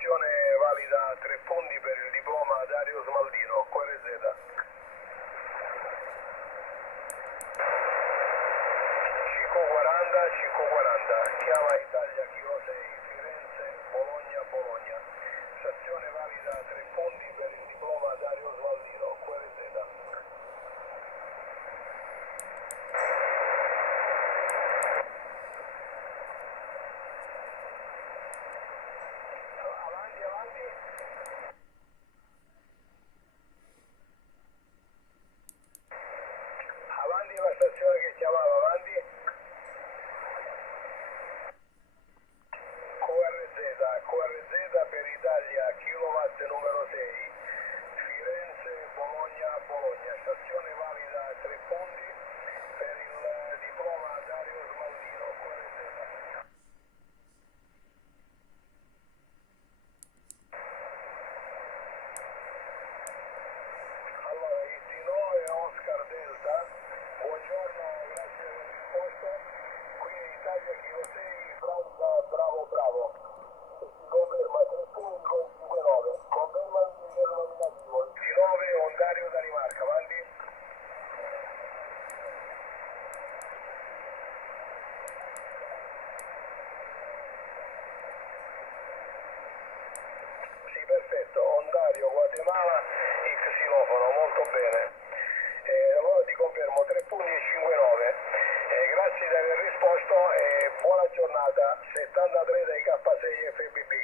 stazione valida 3 punti per il diploma Dario Smaldino, QRZ. 540, chiama Italia Kilo 6, Firenze, Bologna, Bologna. Stazione valida 3 punti per il diploma Dario Smaldino, QRZ. Avanti, avanti. Avanti la stazione che chiamava, avanti. QRZ per Italia, kilowatt numero 6, Firenze, Bologna, Bologna, stazione valida 3 punti per il diploma Dario Smaldino, QRZ. Allora, IT9 Oscar Delta, buongiorno, grazie per il risposto, qui Italia Kilo 6, Francia, bravo bravo. Conferma 3 punti con 59, conferma il nominativo, IT9 Ontario Danimarca, avanti. Sì, perfetto, Ontario, Guatemala, xilofono, molto bene. Allora ti confermo 3 punti e 59. Grazie di aver risposto e buona giornata. 73 dai K6 FBB.